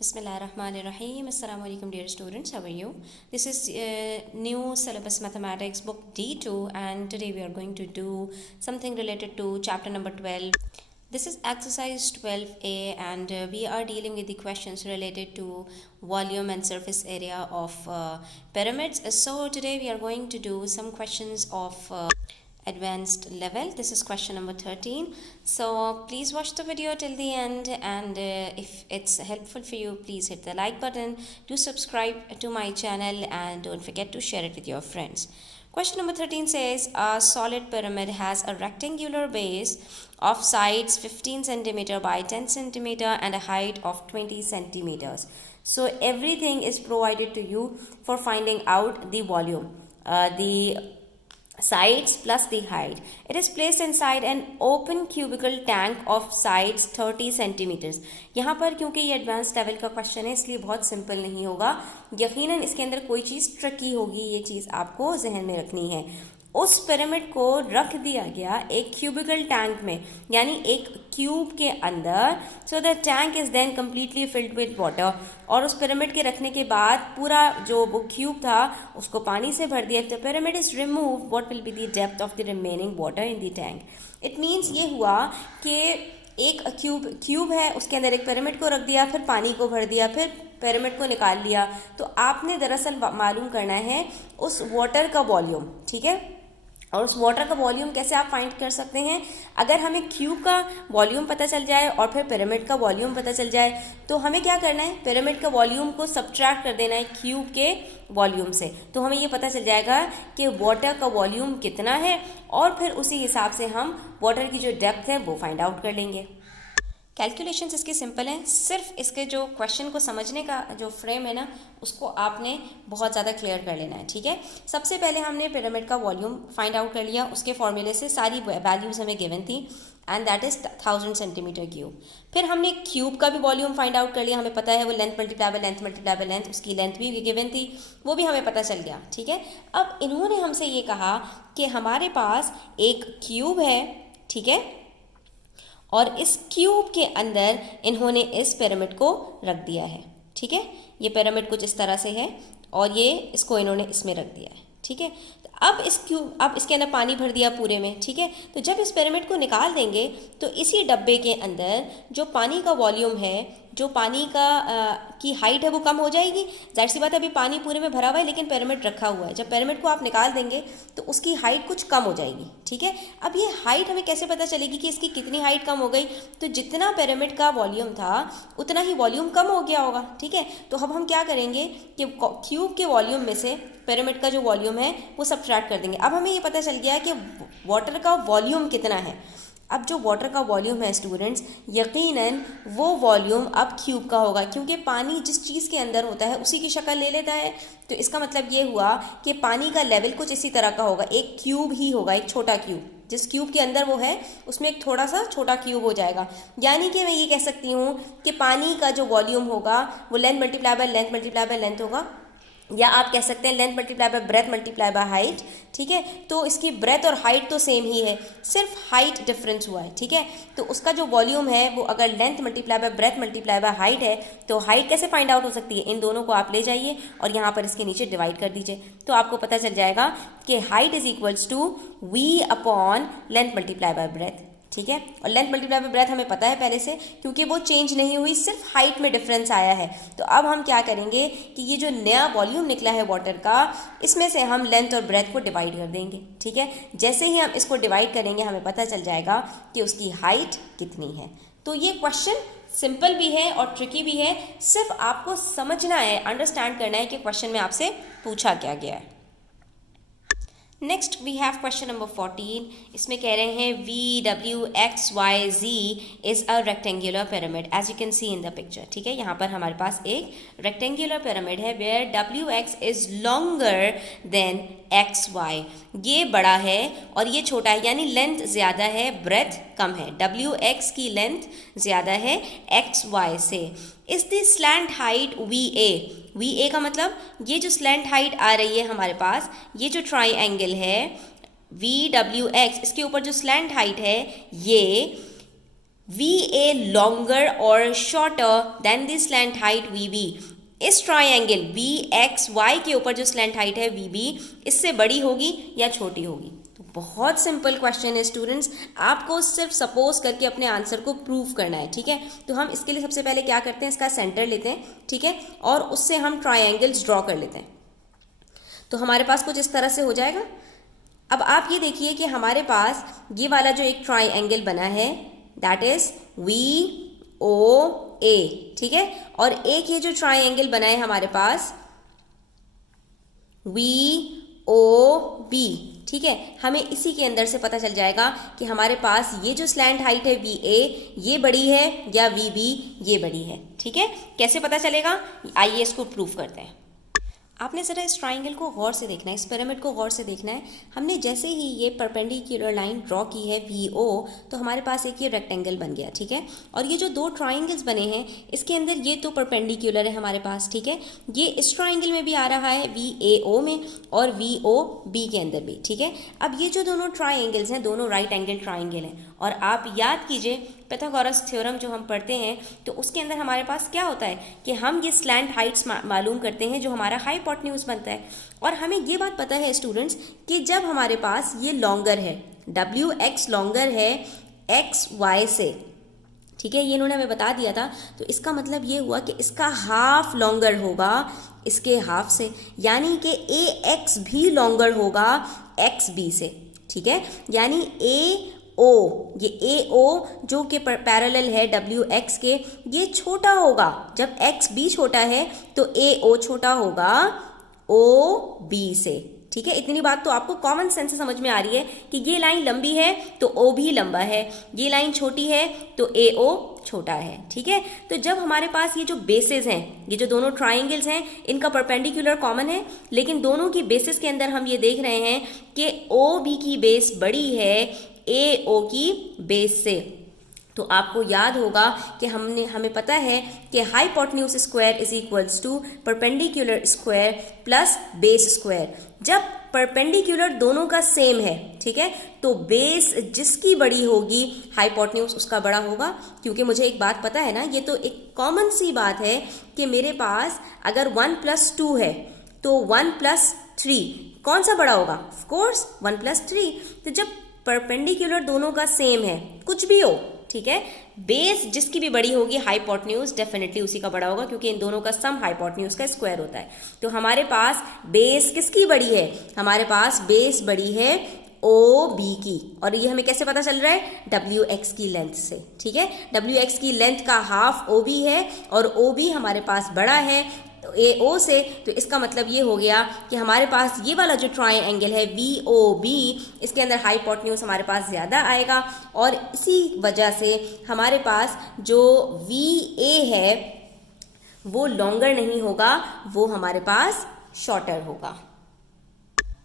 Bismillahirrahmanirrahim. Assalamu alaikum dear students. How are you? This is new syllabus mathematics book D2 and today we are going to do something related to chapter number 12. This is exercise 12A and we are dealing with the questions related to volume and surface area of pyramids. So today we are going to do some questions of advanced level. This is question number 13, so please watch the video till the end, and if it's helpful for you, please hit the like button, do subscribe to my channel, and don't forget to share it with your friends. Question number 13 says a solid pyramid has a rectangular base of sides 15 centimeter by 10 centimeter and a height of 20 centimeters. So everything is provided to you for finding out the volume, the sides plus the height. It is placed inside an open cubical tank of sides 30 centimeters. यहाँ पर क्योंकि ये advance level का question है इसलिए बहुत simple नहीं होगा, यकीनन इसके अंदर कोई चीज़ ट्रिकी होगी, ये चीज़ आपको जहन में रखनी है। उस पिरामिड को रख दिया गया एक क्यूबिकल टैंक में, यानी एक क्यूब के अंदर। So the tank is then completely filled with water, और उस पिरामिड के रखने के बाद पूरा जो वो क्यूब था उसको पानी से भर दिया। The pyramid is remove, what will be the depth of the remaining water in the tank. It means ये हुआ कि एक क्यूब है, उसके अंदर एक पिरामिड को रख दिया, फिर पानी को भर दिया, फिर पिरामिड को निकाल लिया। तो आपने दरअसल मालूम करना है उस वाटर का वॉल्यूम, ठीक है। और उस वाटर का वॉल्यूम कैसे आप फाइंड कर सकते हैं? अगर हमें क्यूब का वॉल्यूम पता चल जाए और फिर पिरामिड का वॉल्यूम पता चल जाए तो हमें क्या करना है, पिरामिड का वॉल्यूम को सब्ट्रैक्ट कर देना है क्यूब के वॉल्यूम से। तो हमें ये पता चल जाएगा कि वाटर का वॉल्यूम कितना है, और फिर उसी हिसाब से हम वाटर की जो डेप्थ है वो फाइंड आउट कर लेंगे। कैलकुलेशंस इसकी सिंपल हैं, सिर्फ इसके जो क्वेश्चन को समझने का जो फ्रेम है ना उसको आपने बहुत ज़्यादा क्लियर कर लेना है, ठीक है। सबसे पहले हमने पिरामिड का वॉल्यूम फाइंड आउट कर लिया, उसके फॉर्मूले से सारी वैल्यूज़ हमें गिवन थी, and that is 1000 centimetre cube. फिर हमने क्यूब का भी वॉल्यूम फाइंड आउट कर लिया, हमें पता है वो length multiply by length multiply by length, उसकी लेंथ भी गिवन थी, वो भी हमें पता चल गया, ठीक है। अब इन्होंने हमसे ये कहा कि हमारे पास एक क्यूब है, ठीक है, और इस क्यूब के अंदर इन्होंने इस पिरामिड को रख दिया है, ठीक है। ये पिरामिड कुछ इस तरह से है और ये इसको इन्होंने इसमें रख दिया है, ठीक है। तो अब इसके अंदर पानी भर दिया पूरे में, ठीक है। तो जब इस पिरामिड को निकाल देंगे तो इसी डब्बे के अंदर जो पानी का वॉल्यूम है, जो पानी का की हाइट है वो कम हो जाएगी। जाहिर सी बात है, अभी पानी पूरे में भरा हुआ है लेकिन पिरामिड रखा हुआ है। जब पिरामिड को आप निकाल देंगे तो उसकी हाइट कुछ कम हो जाएगी, ठीक है। अब ये हाइट हमें कैसे पता चलेगी कि इसकी कितनी हाइट कम हो गई? तो जितना पिरामिड का वॉल्यूम था उतना ही वॉल्यूम कम हो गया होगा, ठीक है। तो अब हम क्या करेंगे कि क्यूब के वॉल्यूम में से पिरामिड का जो वॉल्यूम है वो सब्ट्रैक्ट कर देंगे। अब हमें ये पता चल गया है कि वाटर का वॉल्यूम कितना है। अब जो वाटर का वॉल्यूम है स्टूडेंट्स, यकीनन वो वॉल्यूम अब क्यूब का होगा, क्योंकि पानी जिस चीज़ के अंदर होता है उसी की शक्ल ले लेता है। तो इसका मतलब ये हुआ कि पानी का लेवल कुछ इसी तरह का होगा, एक क्यूब ही होगा, एक छोटा क्यूब। जिस क्यूब के अंदर वो है उसमें एक थोड़ा सा छोटा क्यूब हो जाएगा। यानी कि मैं ये कह सकती हूँ कि पानी का जो वॉल्यूम होगा वो length multiply by length multiply by length होगा, या आप कह सकते हैं length multiply by breath multiply by height, ठीक है। तो इसकी ब्रेथ और हाइट तो सेम ही है, सिर्फ हाइट डिफरेंस हुआ है, ठीक है। तो उसका जो वॉल्यूम है वो अगर length multiply by breath multiply by height है तो हाइट कैसे फाइंड आउट हो सकती है? इन दोनों को आप ले जाइए और यहाँ पर इसके नीचे डिवाइड कर दीजिए, तो आपको पता चल जाएगा कि height is equals to V upon length multiply by breadth, ठीक है। और लेंथ मल्टीप्लाई बाय ब्रेथ हमें पता है पहले से, क्योंकि वो चेंज नहीं हुई, सिर्फ हाइट में डिफरेंस आया है। तो अब हम क्या करेंगे कि ये जो नया वॉल्यूम निकला है वाटर का, इसमें से हम लेंथ और ब्रेथ को डिवाइड कर देंगे, ठीक है। जैसे ही हम इसको डिवाइड करेंगे हमें पता चल जाएगा कि उसकी हाइट कितनी है। तो ये क्वेश्चन सिंपल भी है और ट्रिकी भी है, सिर्फ आपको समझना है, अंडरस्टैंड करना है कि क्वेश्चन में आपसे पूछा क्या गया है। Next we have question number 14। इसमें कह रहे हैं VWXYZ is a rectangular pyramid as you can see in the picture, ठीक है। यहाँ पर हमारे पास एक रेक्टेंगुलर पिरामिड है where WX is longer than XY। ये बड़ा है और ये छोटा है, यानी लेंथ ज़्यादा है, ब्रेथ कम है। WX की लेंथ ज़्यादा है XY से। इस द स्लैंट हाइट VA का मतलब ये जो स्लैंट हाइट आ रही है हमारे पास, ये जो ट्राइंगल है VWX, इसके ऊपर जो स्लैंट हाइट है VA longer or shorter than the slant height VB. इस ट्राइंगल VXY के ऊपर जो स्लैंट हाइट है VB इससे बड़ी होगी या छोटी होगी? तो बहुत सिंपल क्वेश्चन है स्टूडेंट्स, आपको सिर्फ सपोज करके अपने आंसर को प्रूव करना है, ठीक है। तो हम इसके लिए सबसे पहले क्या करते हैं, इसका सेंटर लेते हैं, ठीक है, और उससे हम ट्राइंगल्स ड्रॉ कर लेते हैं। तो हमारे पास कुछ इस तरह से हो जाएगा। अब आप ये देखिए कि हमारे पास ये वाला जो एक ट्राइंगल बना है दैट इज VOA, ठीक है, और एक ये जो ट्राइंगल बना है हमारे पास VOB, ठीक है। हमें इसी के अंदर से पता चल जाएगा कि हमारे पास ये जो स्लैंट हाइट है VA ये बड़ी है या VB ये बड़ी है, ठीक है। कैसे पता चलेगा, आइए इसको प्रूफ करते हैं। आपने ज़रा इस ट्राइंगल को गौर से देखना है, इस पिरामिड को गौर से देखना है। हमने जैसे ही ये परपेंडिकुलर लाइन ड्रॉ की है VO, तो हमारे पास एक ये रेक्टेंगल बन गया, ठीक है। और ये जो दो ट्राइंगल्स बने हैं इसके अंदर ये तो परपेंडिकुलर है हमारे पास, ठीक है। ये इस ट्राइंगल में भी आ रहा है VAO में और VOB के अंदर भी, ठीक है। अब ये जो दोनों ट्राइंगल्स हैं दोनों राइट एंगल ट्राइंगल हैं, और आप याद कीजिए पाइथागोरस थ्योरम जो हम पढ़ते हैं तो उसके अंदर हमारे पास क्या होता है कि हम ये स्लैंट हाइट्स मालूम करते हैं जो हमारा हाइपोटेन्यूज बनता है। और हमें ये बात पता है स्टूडेंट्स कि जब हमारे पास ये लॉन्गर है WX लॉन्गर है XY से, ठीक है, ये इन्होंने हमें बता दिया था, तो इसका मतलब ये हुआ कि इसका हाफ लॉन्गर होगा इसके हाफ से, यानी कि AX भी लॉन्गर होगा XB से, ठीक है। यानी AO, ये AO जो कि पैरेलल है WX के, ये छोटा होगा। जब XB छोटा है तो AO छोटा होगा OB से, ठीक है। इतनी बात तो आपको कॉमन सेंस से समझ में आ रही है कि ये लाइन लंबी है तो O भी लंबा है, ये लाइन छोटी है तो AO छोटा है, ठीक है। तो जब हमारे पास ये जो बेसिस हैं, ये जो दोनों ट्राइंगल्स हैं, इनका परपेंडिकुलर कॉमन है, लेकिन दोनों की बेसिस के अंदर हम ये देख रहे हैं कि OB की बेस बड़ी है AO की बेस से। तो आपको याद होगा कि हमें पता है कि hypotenuse square is equals to perpendicular square plus base square. जब परपेंडिकुलर दोनों का सेम है, ठीक है, तो बेस जिसकी बड़ी होगी हाइपोटेन्यूज उसका बड़ा होगा। क्योंकि मुझे एक बात पता है ना, ये तो एक कॉमन सी बात है कि मेरे पास अगर 1+2 है तो 1+3 कौन सा बड़ा होगा? Of course 1+3। तो जब परपेंडिकुलर दोनों का सेम है, कुछ भी हो, ठीक है, बेस जिसकी भी बड़ी होगी हाइपोटेन्यूज डेफिनेटली उसी का बड़ा होगा, क्योंकि इन दोनों का सम हाइपोटेन्यूज का स्क्वायर होता है। तो हमारे पास बेस किसकी बड़ी है? हमारे पास बेस बड़ी है OB की, और ये हमें कैसे पता चल रहा है? WX की लेंथ से, ठीक है। WX की लेंथ का हाफ OB है और OB हमारे पास बड़ा है तो AO से, तो इसका मतलब ये हो गया कि हमारे पास ये वाला जो ट्राइंगल है VOB, इसके अंदर हाइपोटेन्यूज हमारे पास ज़्यादा आएगा, और इसी वजह से हमारे पास जो VA है वो लॉन्गर नहीं होगा, वो हमारे पास शॉर्टर होगा।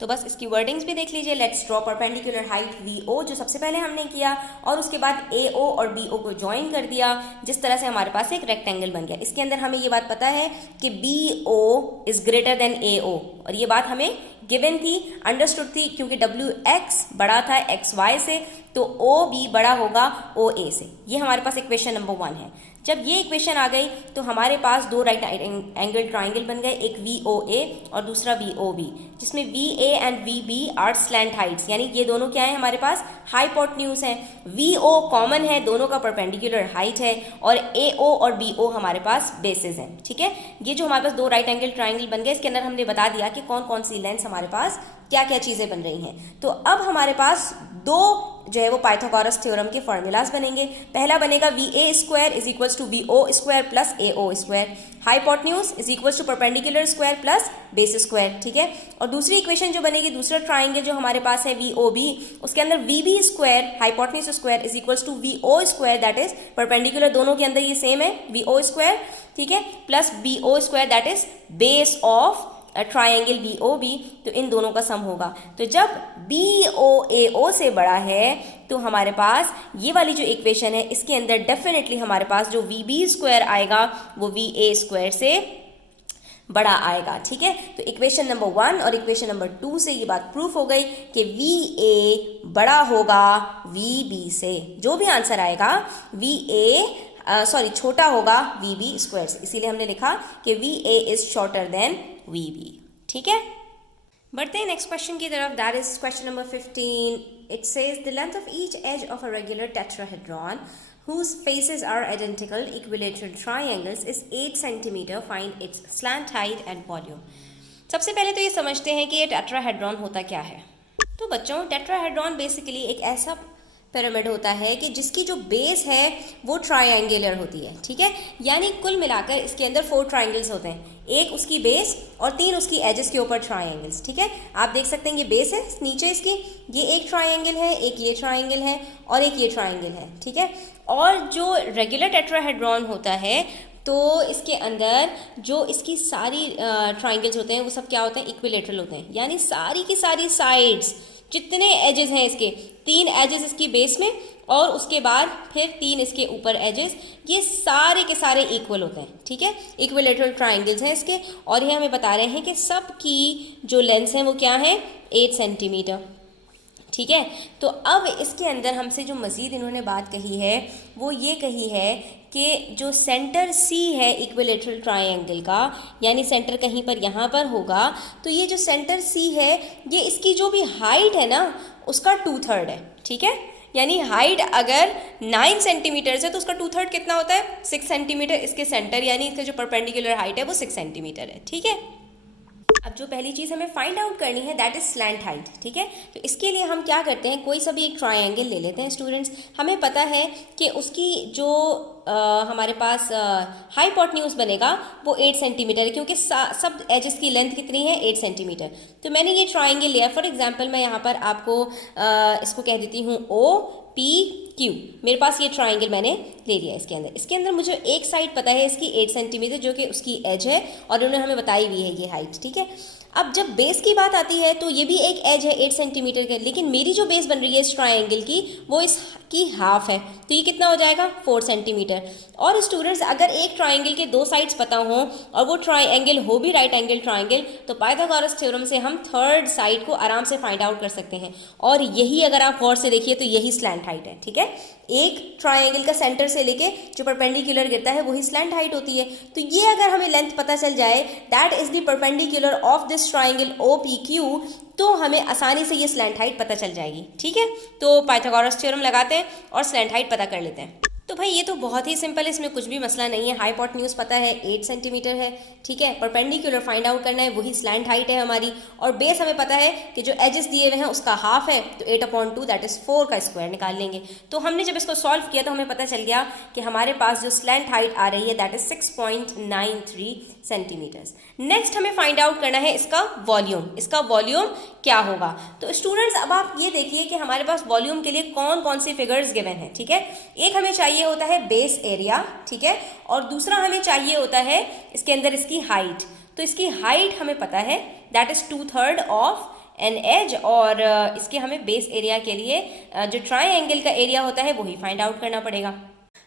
तो बस इसकी वर्डिंग्स भी देख लीजिए। Let's draw perpendicular height VO, जो सबसे पहले हमने किया, और उसके बाद AO और BO को ज्वाइन कर दिया, जिस तरह से हमारे पास एक रेक्टेंगल बन गया। इसके अंदर हमें ये बात पता है कि BO is greater than AO, और ये बात हमें गिवन थी, अंडरस्टूड थी, क्योंकि WX बड़ा था XY से, तो OB बड़ा होगा OA से। ये हमारे पास इक्वेशन नंबर 1 है। जब ये इक्वेशन आ गई तो हमारे पास दो राइट एंगल ट्राइंगल बन गए, एक VOA और दूसरा VOB, जिसमें VA and VB are slant heights, यानी ये दोनों क्या है हमारे पास? हाइपोटेन्यूज हैं। VO कॉमन है, दोनों का परपेंडिकुलर हाइट है, और AO और BO हमारे पास बेसिस हैं, ठीक है। ये जो हमारे पास दो राइट एंगल ट्राइंगल बन गए, इसके अंदर हमने बता दिया कि कौन कौन सी लेंथ्स हमारे पास क्या क्या चीज़ें बन रही हैं। तो अब हमारे पास दो जो है वो पाइथागोरस थ्योरम के फॉर्मूलाज बनेंगे। पहला बनेगा VA square is equals to VO square plus AO square, hypotenuse is equals to perpendicular square plus base square, ठीक है। और दूसरी इक्वेशन जो बनेगी, दूसरा ट्राइंगल जो हमारे पास है VOB, उसके अंदर VB square hypotenuse square is equals to VO square, that is perpendicular दोनों के अंदर ये सेम है VO स्क्वायर, ठीक है, plus BO square that is base of triangle VOB, तो इन दोनों का सम होगा। तो जब BO AO से बड़ा है तो हमारे पास ये वाली जो इक्वेशन है इसके अंदर डेफिनेटली हमारे पास जो VB स्क्वायर आएगा वो VA स्क्वायर से बड़ा आएगा, ठीक है। तो इक्वेशन नंबर 1 और इक्वेशन नंबर 2 से ये बात प्रूफ हो गई कि VA बड़ा होगा VB से। जो भी आंसर आएगा छोटा होगा VB स्क्वायर से, इसीलिए हमने लिखा कि VA is shorter than VB, ठीक है। बढ़ते हैं नेक्स्ट क्वेश्चन की तरफ, that is question number 15। It says the length of each edge of a regular tetrahedron whose faces are identical equilateral triangles is 8 centimeter. Find its slant height and volume. सबसे पहले तो ये समझते हैं कि ये टेट्राहेड्रॉन होता क्या है। तो बच्चों, टेट्राहेड्रॉन बेसिकली एक ऐसा पिरामिड होता है कि जिसकी जो बेस है वो ट्रायंगुलर होती है, ठीक है। यानी कुल मिलाकर इसके अंदर 4 ट्रायंगल्स होते हैं, एक उसकी बेस और 3 उसकी एजेस के ऊपर ट्रायंगल्स, ठीक है। आप देख सकते हैं ये बेस है, नीचे इसकी ये एक ट्रायंगल है, एक ये ट्रायंगल है और एक ये ट्रायंगल है, ठीक है। और जो रेगुलर टेट्राहेड्रॉन होता है तो इसके अंदर जो इसकी सारी ट्रायंगल्स होते हैं वो सब क्या होते हैं, इक्विलेटरल होते हैं। यानी सारी की सारी साइड्स जितने एजेस हैं इसके, 3 एजेस इसकी बेस में और उसके बाद फिर 3 इसके ऊपर एजेस, ये सारे के सारे इक्वल होते हैं, ठीक है। इक्विलेटरल ट्रायंगल्स हैं इसके, और ये हमें बता रहे हैं कि सब की जो लेंथ है वो क्या है, 8 सेंटीमीटर, ठीक है। तो अब इसके अंदर हमसे जो मज़ीद इन्होंने बात कही है वो ये कही है कि जो सेंटर C है इक्विलेटरल ट्रायंगल का, यानी सेंटर कहीं पर यहाँ पर होगा, तो ये जो सेंटर C है ये इसकी जो भी हाइट है ना उसका 2/3 है, ठीक है। यानी हाइट अगर 9 सेंटीमीटर है तो उसका 2/3 कितना होता है, 6 सेंटीमीटर। इसके सेंटर यानी इसका जो परपेंडिकुलर हाइट है वो 6 सेंटीमीटर है, ठीक है। अब जो पहली चीज़ हमें फाइंड आउट करनी है दैट इज स्लैंट हाइट, ठीक है। तो इसके लिए हम क्या करते हैं, कोई सा भी एक ट्रायंगल ले लेते हैं स्टूडेंट्स। हमें पता है कि उसकी जो हमारे पास हाइपोटेन्यूज बनेगा वो 8 सेंटीमीटर है, क्योंकि सब एजेस की लेंथ कितनी है, 8 सेंटीमीटर। तो मैंने ये ट्रायंगल लिया, फॉर एग्जांपल मैं यहाँ पर आपको इसको कह देती हूँ OPQ। मेरे पास ये ट्रायंगल मैंने ले लिया। इसके अंदर मुझे एक साइड पता है इसकी 8 सेंटीमीटर जो कि उसकी एज है और उन्होंने हमें बताई हुई है ये हाइट, ठीक है। अब जब बेस की बात आती है तो ये भी एक एज है 8 सेंटीमीटर का, लेकिन मेरी जो बेस बन रही है इस ट्रायंगल की वो इसकी हाफ है, तो ये कितना हो जाएगा, 4 सेंटीमीटर। और स्टूडेंट्स, अगर एक ट्रायंगल के 2 साइड्स पता हों और वो ट्रायंगल हो भी राइट एंगल ट्रायंगल, तो पाइथागोरस थ्योरम से हम थर्ड साइड को आराम से फाइंड आउट कर सकते हैं। और यही अगर आप गौर से देखिए तो यही स्लैंट हाइट है, ठीक है। एक ट्रायंगल का सेंटर से लेके जो परपेंडिकुलर गिरता है वही स्लैंट हाइट होती है। तो ये अगर हमें लेंथ पता चल जाए that is the perpendicular of this triangle OPQ, तो हमें आसानी से ये स्लैंट हाइट पता चल जाएगी, ठीक है। तो पाइथागोरस थ्योरम लगाते हैं और स्लैंट हाइट पता कर लेते हैं। तो भाई ये तो बहुत ही सिंपल है, इसमें कुछ भी मसला नहीं है। हाइपोटेन्यूज पता है 8 सेंटीमीटर है, ठीक है। परपेंडिकुलर फाइंड आउट करना है, वही स्लैंट हाइट है हमारी। और बेस हमें पता है कि जो एजेस दिए हुए हैं उसका हाफ है, तो 8/2 दैट इज 4 का स्क्वायर निकाल लेंगे। तो हमने जब इसको सॉल्व किया तो हमें पता चल गया कि हमारे पास जो स्लैंट हाइट आ रही है दैट इज 6.93 सेंटीमीटर्स। नेक्स्ट हमें फाइंड आउट करना है इसका वॉल्यूम। इसका वॉल्यूम क्या होगा? तो स्टूडेंट्स अब आप ये देखिए कि हमारे पास वॉल्यूम के लिए कौन कौन सी फिगर्स गिवन है, ठीक है। एक हमें चाहिए होता है बेस एरिया, ठीक है, और दूसरा हमें चाहिए होता है इसके अंदर इसकी हाइट। तो इसकी हाइट हमें पता है that is 2/3 of an edge, और इसके हमें बेस एरिया के लिए जो ट्राइएंगल का एरिया होता है वही फाइंड आउट करना पड़ेगा।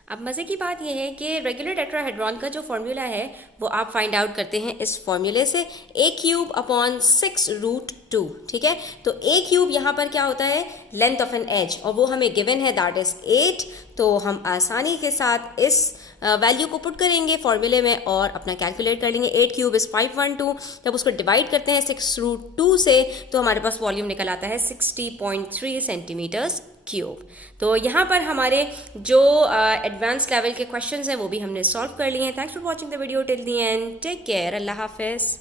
अब मज़े की बात यह है कि रेगुलर टेट्राहेड्रॉन का जो फॉर्मूला है वो आप फाइंड आउट करते हैं इस फॉर्मूले से, a³/6√2, ठीक है। तो a³ यहाँ पर क्या होता है, लेंथ ऑफ एन एज, और वो हमें गिवन है दैट इज 8। तो हम आसानी के साथ इस वैल्यू को पुट करेंगे फॉर्मूले में और अपना कैलकुलेट कर लेंगे। 8³ इज़ 512। जब उसको डिवाइड करते हैं 6√2 से तो हमारे पास वॉल्यूम निकल आता है 60.3 सेंटीमीटर्स क्यूब। तो यहाँ पर हमारे जो एडवांस लेवल के क्वेश्चंस हैं वो भी हमने सॉल्व कर लिए हैं। Thanks for watching the video till the end. Take care, अल्लाह हाफिज़।